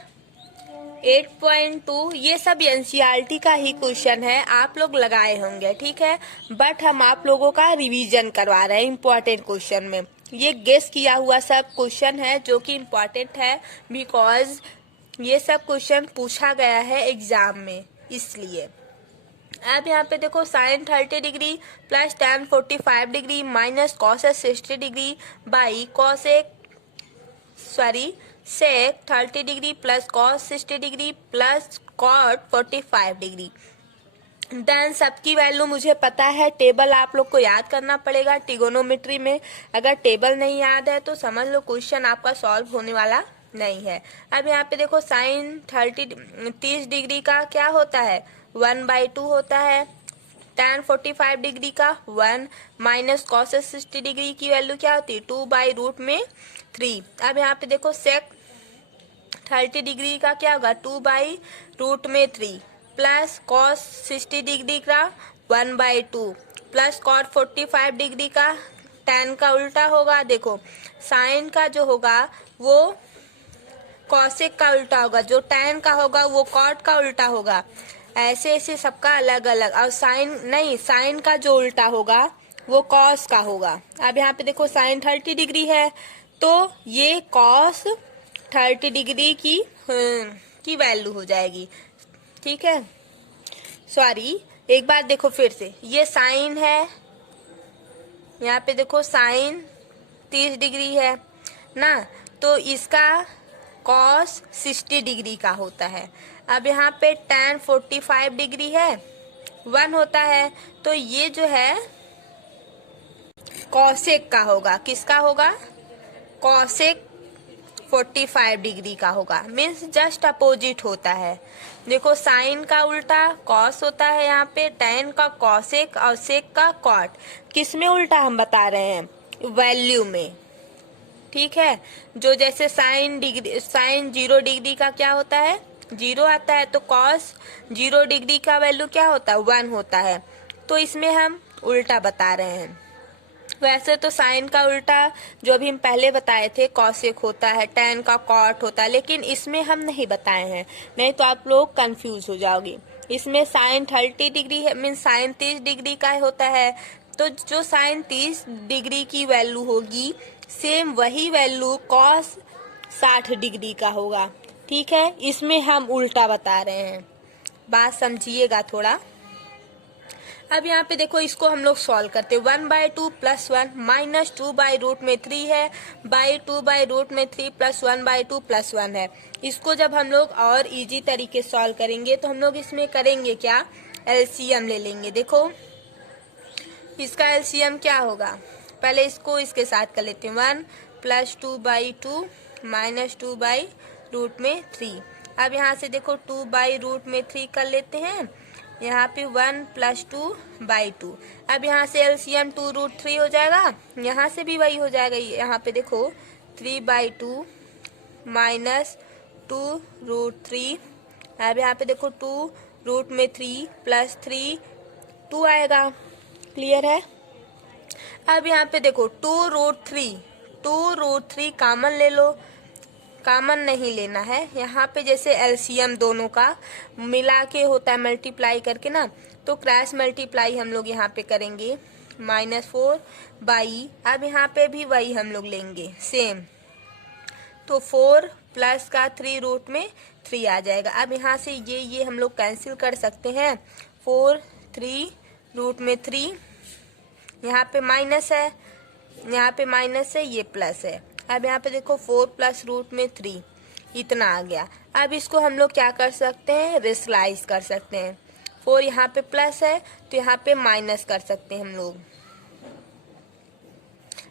8.2, ये सब एनसीईआरटी का ही क्वेश्चन है, आप लोग लगाए होंगे, ठीक है। बट हम आप लोगों का रिवीजन करवा रहे हैं इम्पोर्टेंट क्वेश्चन में। ये गेस किया हुआ सब क्वेश्चन है जो कि इम्पोर्टेंट है, बिकॉज ये सब क्वेश्चन पूछा गया है एग्जाम में, इसलिए। अब यहाँ पे देखो sine 30 degree plus tan 45 degree minus cos 60 degree by sec 30 degree plus cos 60 degree plus cot 45 degree. Then सबकी वैल्यू मुझे पता है, टेबल आप लोग को याद करना पड़ेगा ट्रिगोनोमेट्री में। अगर टेबल नहीं याद है तो समझ लो क्वेश्चन आपका सॉल्व होने वाला नहीं है। अब यहाँ पे देखो साइन 30 डिग्री का क्या होता है 1/2 होता है, tan 45 डिग्री का 1 माइनस कॉस 60 डिग्री की वैल्यू क्या होती है 2/√3। अब यहाँ पे देखो सेक 30 डिग्री का क्या होगा 2/√3 प्लस कॉस 60 डिग्री का 1/2 प्लस कॉट 45 डिग्री का tan का उल्टा होगा। देखो साइन का जो होगा वो कॉसेक का उल्टा होगा, जो tan का होगा वो कॉट का उल्टा होगा। ऐसे ऐसे सबका अलग अलग। और साइन का जो उल्टा होगा वो कॉस का होगा। अब यहाँ पे देखो साइन 30 डिग्री है तो ये कॉस 30 डिग्री की वैल्यू हो जाएगी। ठीक है, सॉरी एक बार देखो फिर से, ये साइन है, यहाँ पे देखो साइन 30 डिग्री है ना, तो इसका कॉस 60 डिग्री का होता है। अब यहाँ पे tan 45 डिग्री है 1 होता है, तो ये जो है कॉसेक का होगा। किसका होगा? कॉसेक 45 डिग्री का होगा। मीन्स जस्ट अपोजिट होता है। देखो साइन का उल्टा कॉस होता है, यहाँ पे tan का कॉसेक और सेक का कॉट। किस में उल्टा हम बता रहे हैं? वैल्यू में। ठीक है, जो जैसे साइन 0 डिग्री का क्या होता है? 0 आता है, तो कॉस 0 डिग्री का वैल्यू क्या होता है? 1 होता है। तो इसमें हम उल्टा बता रहे हैं। वैसे तो साइन का उल्टा जो अभी हम पहले बताए थे कॉसेक होता है, tan का कॉट होता है, लेकिन इसमें हम नहीं बताए हैं, नहीं तो आप लोग कंफ्यूज हो जाओगे। इसमें साइन 30 डिग्री है, मीन साइन 30 डिग्री का होता है, तो जो साइन 30 डिग्री की वैल्यू होगी सेम वही वैल्यू कॉस 60 डिग्री का होगा। ठीक है, इसमें हम उल्टा बता रहे हैं, बात समझिएगा थोड़ा। अब यहाँ पे देखो इसको हम लोग सॉल्व करते हैं। 1/2 + 1 - 2/√3 है, 2/√3 + 1/2 + 1 है। इसको जब हम लोग और इजी तरीके से सॉल्व करेंगे तो हम लोग इसमें करेंगे क्या? एलसीएम ले लेंगे। देखो इसका एलसीएम क्या होगा? पहले इसको इसके साथ कर लेते हैं। 1 + 2/2 - 2/√3। अब यहाँ से देखो 2/√3 कर लेते हैं, यहाँ पे 1 + 2/2। अब यहाँ से एलसीएम 2√3 हो जाएगा, यहाँ से भी वही हो जाएगा। यहाँ पे देखो 3/2 - 2√3। अब यहाँ पे देखो 2√3 + 3 2 आएगा। क्लियर है? अब यहाँ पे देखो 2√3 कॉमन ले लो, कॉमन नहीं लेना है। यहाँ पे जैसे एलसीएम दोनों का मिला के होता है मल्टीप्लाई करके ना, तो क्रॉस मल्टीप्लाई हम लोग यहाँ पे करेंगे -4/। अब यहाँ पे भी वही हम लोग लेंगे सेम, तो 4 प्लस का 3√3 आ जाएगा। अब यहाँ से ये हम लोग कैंसिल कर सकते हैं। 4 3√3, यहाँ पे माइनस है, यहाँ पे माइनस है, ये प्लस है। अब यहाँ पे देखो 4 + √3 इतना आ गया। अब इसको हम लोग क्या कर सकते हैं? रेशनलाइज कर सकते हैं। 4 यहाँ पे प्लस है तो यहाँ पे माइनस कर सकते हैं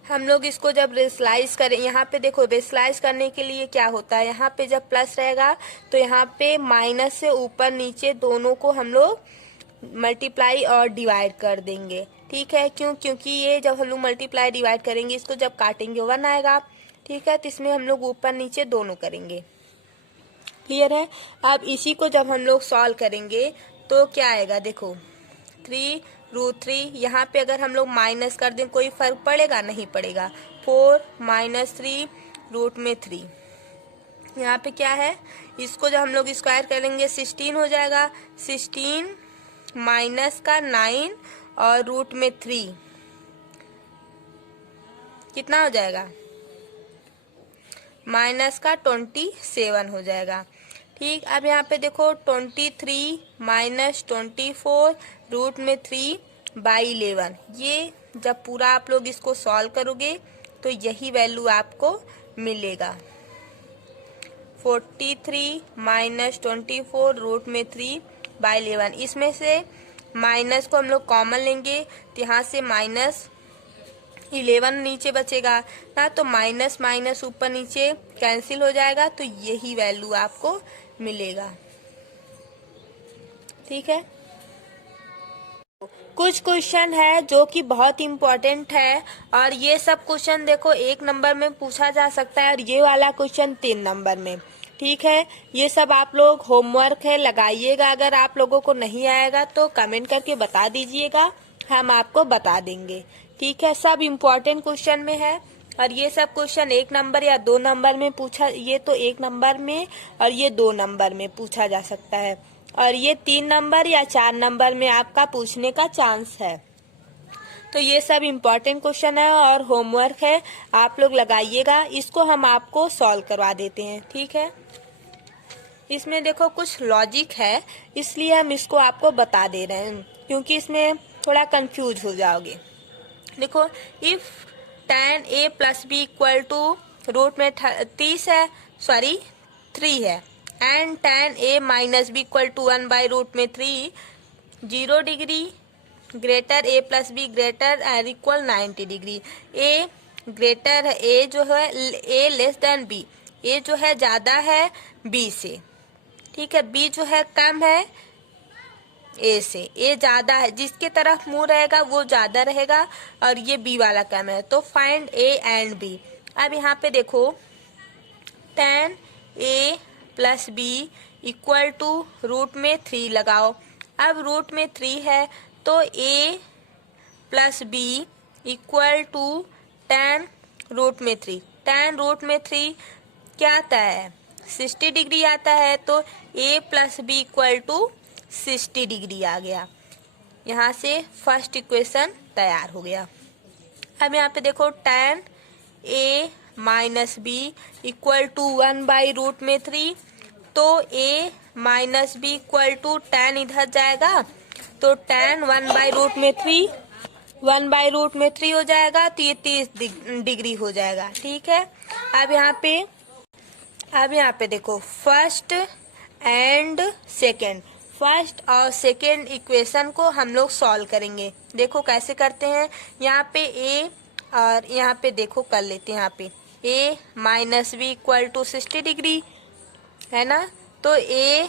हम लोग इसको जब रेशनलाइज करें, यहाँ पे देखो रेशनलाइज करने के लिए क्या होता है, यहाँ पे जब प्लस रहेगा तो यहाँ पे माइनस से ऊपर नीचे दोनों को हम लोग मल्टीप्लाई और डिवाइड कर देंगे। ठीक है, क्योंकि ये जब हम लोग मल्टीप्लाई डिवाइड करेंगे, इसको जब काटेंगे 1 आएगा। ठीक है, तो इसमें हम लोग ऊपर नीचे दोनों करेंगे। क्लियर है? अब इसी को जब हम लोग सॉल्व करेंगे तो क्या आएगा? देखो 3√3, यहाँ पे अगर हम लोग माइनस कर दें कोई फर्क पड़ेगा? नहीं पड़ेगा। 4 - 3√3, यहाँ पे क्या है? इसको जब हम लोग स्क्वायर करेंगे 16 हो जाएगा। 16 माइनस का 9 और √3 कितना हो जाएगा? माइनस का 27 हो जाएगा। ठीक, अब यहाँ पे देखो 23 - 24 √3/11। ये जब पूरा आप लोग इसको सॉल्व करोगे तो यही वैल्यू आपको मिलेगा। 43 - 24 √3/11। इसमें से माइनस को हम लोग कॉमन लेंगे तो यहाँ से -11 नीचे बचेगा ना, तो माइनस माइनस ऊपर नीचे कैंसिल हो जाएगा, तो यही वैल्यू आपको मिलेगा। ठीक है, कुछ क्वेश्चन है जो कि बहुत इम्पोर्टेंट है, और ये सब क्वेश्चन देखो 1 नंबर में पूछा जा सकता है, और ये वाला क्वेश्चन 3 नंबर में। ठीक है, ये सब आप लोग होमवर्क है, लगाइएगा। अगर आप लोगों को नहीं आएगा तो कमेंट करके बता दीजिएगा, हम आपको बता देंगे। ठीक है, सब इम्पोर्टेंट क्वेश्चन में है और ये सब क्वेश्चन 1 नंबर या 2 नंबर में पूछा, ये तो 1 नंबर में और ये 2 नंबर में पूछा जा सकता है और ये 3 नंबर या 4 नंबर में आपका पूछने का चांस है। तो ये सब इम्पोर्टेंट क्वेश्चन है और होमवर्क है, आप लोग लगाइएगा। इसको हम आपको सॉल्व करवा देते हैं। ठीक है, इसमें देखो कुछ लॉजिक है, इसलिए हम इसको आपको बता दे रहे हैं क्योंकि इसमें थोड़ा कंफ्यूज हो जाओगे। देखो, if tan a plus B equal to root में 30 है, सॉरी 3 है, and tan a minus B equal to 1 by root में 3, 0 degree greater a plus B greater and equal 90 degree. a greater है, a जो है a less than b, a जो है ज्यादा है b से। ठीक है, b जो है कम है a से, a ज्यादा है, जिसके तरफ मुंह रहेगा वो ज्यादा रहेगा और ये b वाला कम है। तो फाइंड a एंड b। अब यहाँ पे देखो, tan a plus B equal to root में 3 लगाओ। अब रूट में 3 है तो a plus B equal to tan root में 3। tan रूट में 3 क्या आता है, 60 डिग्री आता है, तो a plus B equal to 60 degree आ गया। यहाँ से फर्स्ट इक्वेशन तैयार हो गया। अब यहाँ पे देखो, tan a minus B equal to 1 by root में 3, तो a minus B equal to tan इधर जाएगा तो tan 1 बाई रूट में 3, 1 बाई रूट में 3 हो जाएगा, तो ये 30 डिग्री हो जाएगा। ठीक है, अब यहाँ पे देखो, फर्स्ट एंड सेकेंड, फर्स्ट और सेकेंड इक्वेशन को हम लोग सॉल्व करेंगे। देखो कैसे करते हैं, यहाँ पे a और यहाँ पे देखो कर लेते हैं। यहाँ पे a minus B equal to 60 degree है ना, तो a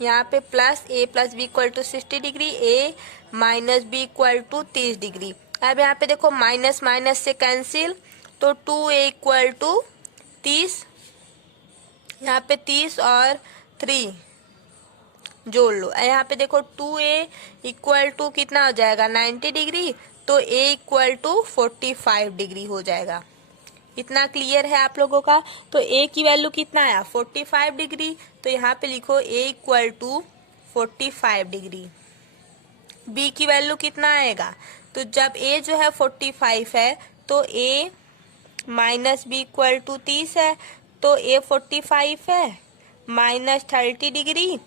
यहाँ पे plus a plus B equal to 60 degree, a minus B equal to 30 degree. अब यहाँ पे देखो, माइनस माइनस से कैंसिल, तो 2a इक्वल टू 30, यहाँ पे 30 और 3 जोड़ लो। यहाँ पे देखो 2a इक्वल टू कितना हो जाएगा, 90 डिग्री, तो a इक्वल टू 45 डिग्री हो जाएगा। इतना क्लियर है आप लोगों का। तो a की वैल्यू कितना आया, 45 डिग्री, तो यहाँ पे लिखो a equal to 45 degree. b की वैल्यू कितना आएगा, तो जब a जो है 45 है तो a minus B equal to 30 है, तो a 45 है माइनस 30 डिग्री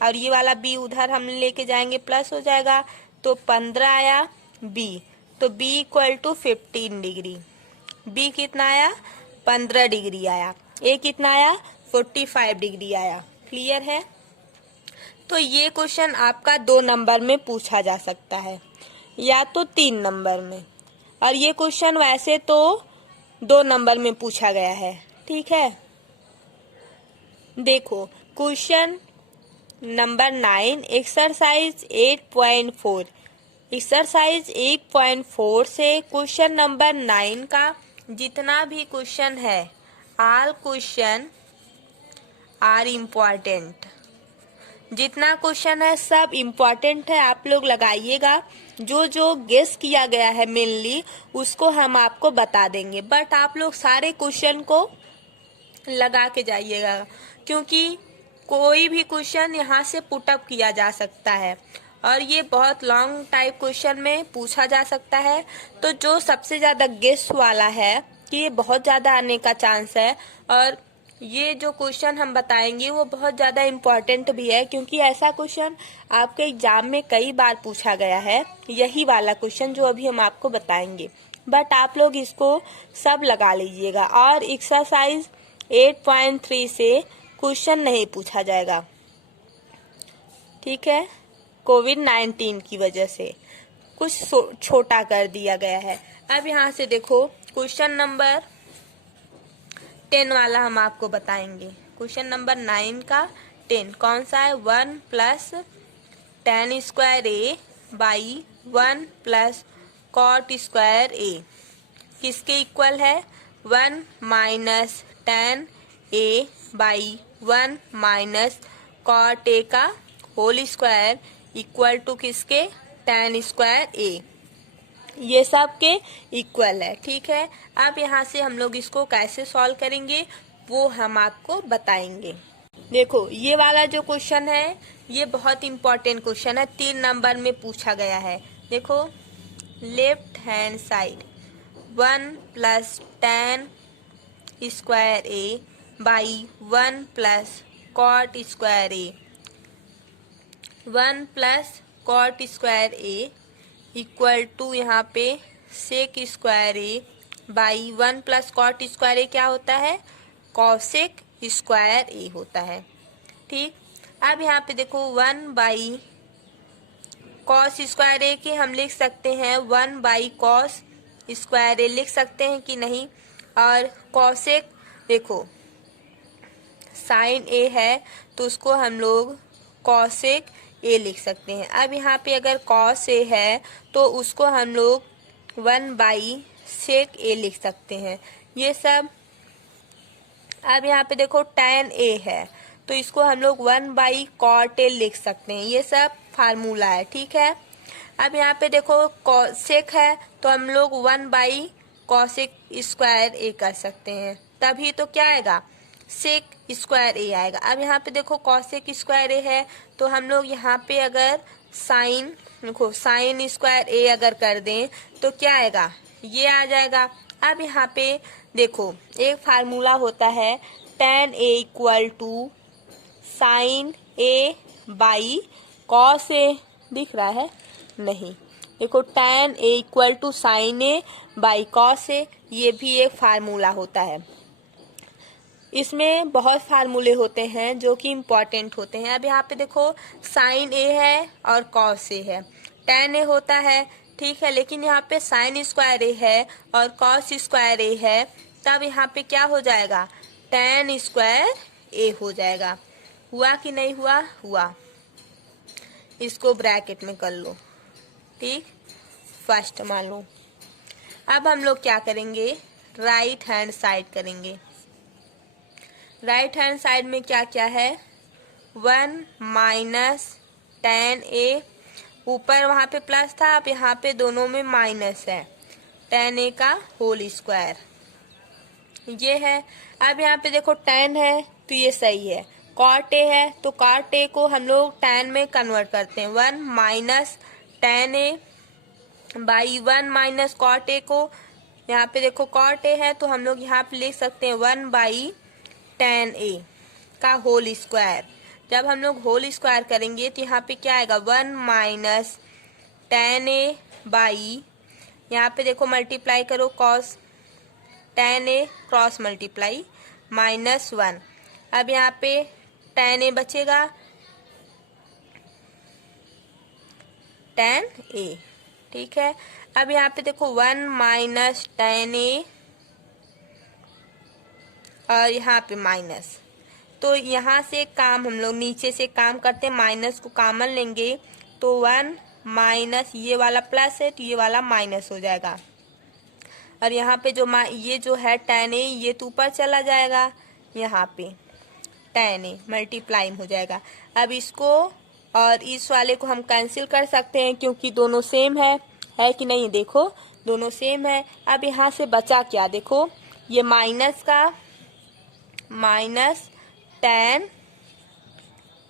और ये वाला b उधर हम लेके जाएंगे, प्लस हो जाएगा, तो 15 आया b, तो b equal to 15 degree. b कितना आया, 15 डिग्री आया। a कितना आया, 45 डिग्री आया। क्लियर है। तो ये क्वेश्चन आपका 2 नंबर में पूछा जा सकता है या तो 3 नंबर में, और ये क्वेश्चन वैसे तो 2 नंबर में पूछा गया है। ठीक है, देखो क्वेश्चन नंबर 9 एक्सरसाइज 8.4। एक्सरसाइज 8.4 से क्वेश्चन नंबर 9 का जितना भी क्वेश्चन है, ऑल क्वेश्चन आर इम्पोर्टेंट। जितना क्वेश्चन है सब इम्पोर्टेंट है, आप लोग लगाइएगा। जो जो गेस किया गया है मेनली उसको हम आपको बता देंगे, बट आप लोग सारे क्वेश्चन को लगा के जाइएगा, क्योंकि कोई भी क्वेश्चन यहाँ से पुटअप किया जा सकता है और ये बहुत लॉन्ग टाइप क्वेश्चन में पूछा जा सकता है। तो जो सबसे ज्यादा गेस वाला है कि ये बहुत ज्यादा आने का चांस है, और ये जो क्वेश्चन हम बताएंगे वो बहुत ज्यादा इम्पोर्टेंट भी है, क्योंकि ऐसा क्वेश्चन आपके एग्जाम में कई बार पूछा गया है, यही वाला क्वेश्चन जो अभी हम आपको बताएंगे। बट आप लोग इसको सब लगा लीजिएगा। और एक्सरसाइज 8.3 से क्वेश्चन नहीं पूछा जाएगा, ठीक है, कोविड-19 की वजह से कुछ छोटा कर दिया गया है। अब यहाँ से देखो क्वेश्चन नंबर 10 वाला हम आपको बताएंगे। क्वेश्चन नंबर 9 का 10 कौन सा है, 1 plus tan square A by 1 plus cot square A किसके इक्वल है, 1 minus tan A by 1 minus cot A का होल स्क्वायर इक्वल टू किसके, tan स्क्वायर ए। ये सब के इक्वल है, ठीक है। अब यहाँ से हम लोग इसको कैसे सॉल्व करेंगे वो हम आपको बताएंगे। देखो ये वाला जो क्वेश्चन है ये बहुत इंपॉर्टेंट क्वेश्चन है, 3 नंबर में पूछा गया है। देखो left hand side 1 plus tan square A by 1 plus cot square A, 1 plus cot square A equal to यहाँ पे sec square A by 1 plus cot square A क्या होता है, कॉसेक स्क्वायर ए होता है, ठीक। अब यहाँ पे देखो 1 बाई कॉस स्क्वायर ए के हम लिख सकते हैं 1 बाई कॉस स्क्वायर ए लिख सकते हैं कि नहीं। और कॉसेक देखो साइन ए है तो उसको हम लोग कॉसेक ए लिख सकते हैं। अब यहाँ पे अगर कॉस ए है तो उसको हम लोग 1 बाई सेक ए लिख सकते हैं, ये सब। अब यहाँ पे देखो tan ए है तो इसको हम लोग 1 बाई कॉट ए लिख सकते हैं, ये सब फार्मूला है, ठीक है। अब यहाँ पे देखो कॉसेक है तो हम लोग 1 बाई कॉसेक स्क्वायर ए कर सकते हैं, तभी तो क्या आएगा, सेक स्क्वायर ए आएगा। अब यहाँ पे देखो कॉसेक स्क्वायर ए है तो हम लोग यहाँ पे अगर साइन, देखो साइन स्क्वायर ए अगर कर दें तो क्या आएगा, ये आ जाएगा। अब यहाँ पे देखो एक फार्मूला होता है tan A equal to sine A by cos A, दिख रहा है नहीं, देखो tan A equal to sine A by cos A, ये भी एक फार्मूला होता है। इसमें बहुत फार्मूले होते हैं जो कि इम्पोर्टेंट होते हैं। अब यहाँ पे देखो साइन ए है और कॉस ए है, tan ए होता है, ठीक है, लेकिन यहाँ पे साइन स्क्वायर ए है और कॉस स्क्वायर ए है, तब यहाँ पे क्या हो जाएगा, tan स्क्वायर ए हो जाएगा। हुआ कि नहीं हुआ, हुआ। इसको ब्रैकेट में कर लो, ठीक, फर्स्ट मान लो। अब हम लोग क्या करेंगे, राइट हैंड साइड करेंगे। राइट हैंड साइड में क्या क्या है, 1 माइनस tan ए, ऊपर वहाँ पे प्लस था, अब यहाँ पे दोनों में माइनस है, tan ए का होल स्क्वायर, ये है। अब यहाँ पे देखो tan है तो ये सही है, cot ए है तो cot ए को हम लोग tan में कन्वर्ट करते हैं, 1 minus tan A by 1 minus cot ए को, यहाँ पे देखो cot ए है तो हम लोग यहाँ पे लिख सकते हैं 1 बाई tan ए का होल स्क्वायर। जब हम लोग होल स्क्वायर करेंगे तो यहाँ पे क्या आएगा, 1 माइनस tan ए बाई, यहाँ पे देखो मल्टीप्लाई करो कॉस tan ए क्रॉस मल्टीप्लाई माइनस 1। अब यहाँ पे tan ए बचेगा, tan ए, ठीक है। अब यहाँ पे देखो 1 माइनस tan ए और यहाँ पे माइनस, तो यहाँ से काम हम लोग नीचे से काम करते हैं, माइनस को कॉमन लेंगे तो 1 माइनस ये वाला प्लस है तो ये वाला माइनस हो जाएगा। और यहाँ पे जो ये जो है tan ए ये तो ऊपर चला जाएगा, यहाँ पे tan ए मल्टीप्लाई हो जाएगा। अब इसको और इस वाले को हम कैंसिल कर सकते हैं क्योंकि दोनों सेम है कि नहीं, देखो दोनों सेम है। अब यहाँ से बचा क्या, देखो ये माइनस का माइनस tan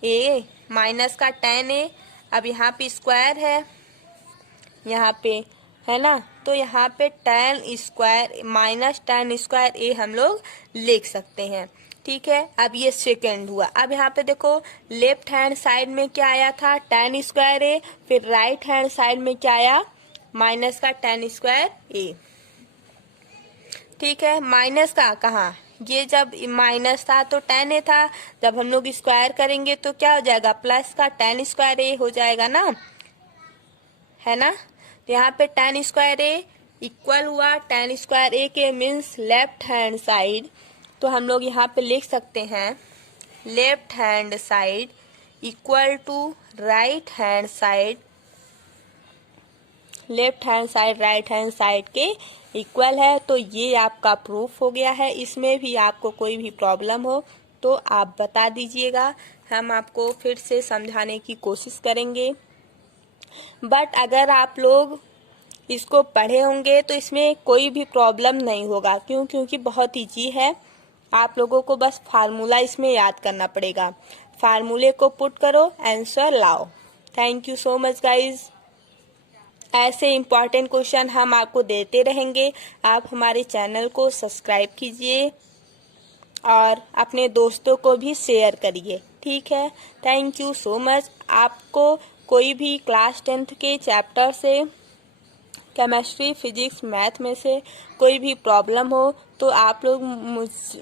ए, माइनस का tan ए, अब यहाँ पे स्क्वायर है, यहाँ पे है ना, तो यहाँ पे tan square minus tan square A हम लोग लिख सकते हैं, ठीक है। अब ये सेकंड हुआ। अब यहाँ पे देखो लेफ्ट हैंड साइड में क्या आया था, tan स्क्वायर ए, फिर राइट हैंड साइड में क्या आया, माइनस का tan स्क्वायर ए, ठीक है। माइनस का कहाँ, ये जब माइनस था तो tan ए था, जब हम लोग स्क्वायर करेंगे तो क्या हो जाएगा, प्लस का tan स्क्वायर ए हो जाएगा ना, है ना। तो यहाँ पे tan स्क्वायर ए इक्वल हुआ tan स्क्वायर ए के, मीन्स लेफ्ट हैंड साइड, तो हम लोग यहाँ पे लिख सकते हैं left hand side equal to right hand side, left hand side right hand side के इक्वल है। तो ये आपका प्रूफ हो गया है। इसमें भी आपको कोई भी प्रॉब्लम हो तो आप बता दीजिएगा, हम आपको फिर से समझाने की कोशिश करेंगे। बट अगर आप लोग इसको पढ़े होंगे तो इसमें कोई भी प्रॉब्लम नहीं होगा, क्योंकि बहुत ईजी है। आप लोगों को बस फार्मूला इसमें याद करना पड़ेगा। फार्मूले को पुट करो, आंसर लाओ। Thank you so much guys. ऐसे इम्पॉर्टेंट क्वेश्चन हम आपको देते रहेंगे। आप हमारे चैनल को सब्सक्राइब कीजिए और अपने दोस्तों को भी शेयर करिए, ठीक है। Thank you so much. आपको कोई भी क्लास 10th के चैप्टर से, केमिस्ट्री, फिजिक्स, मैथ में से कोई भी प्रॉब्लम हो तो आप लोग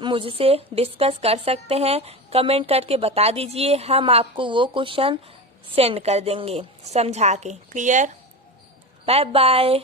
मुझसे डिस्कस कर सकते हैं। कमेंट करके बता दीजिए, हम आपको वो क्वेश्चन सेंड कर देंगे समझा के। क्लियर? Bye bye.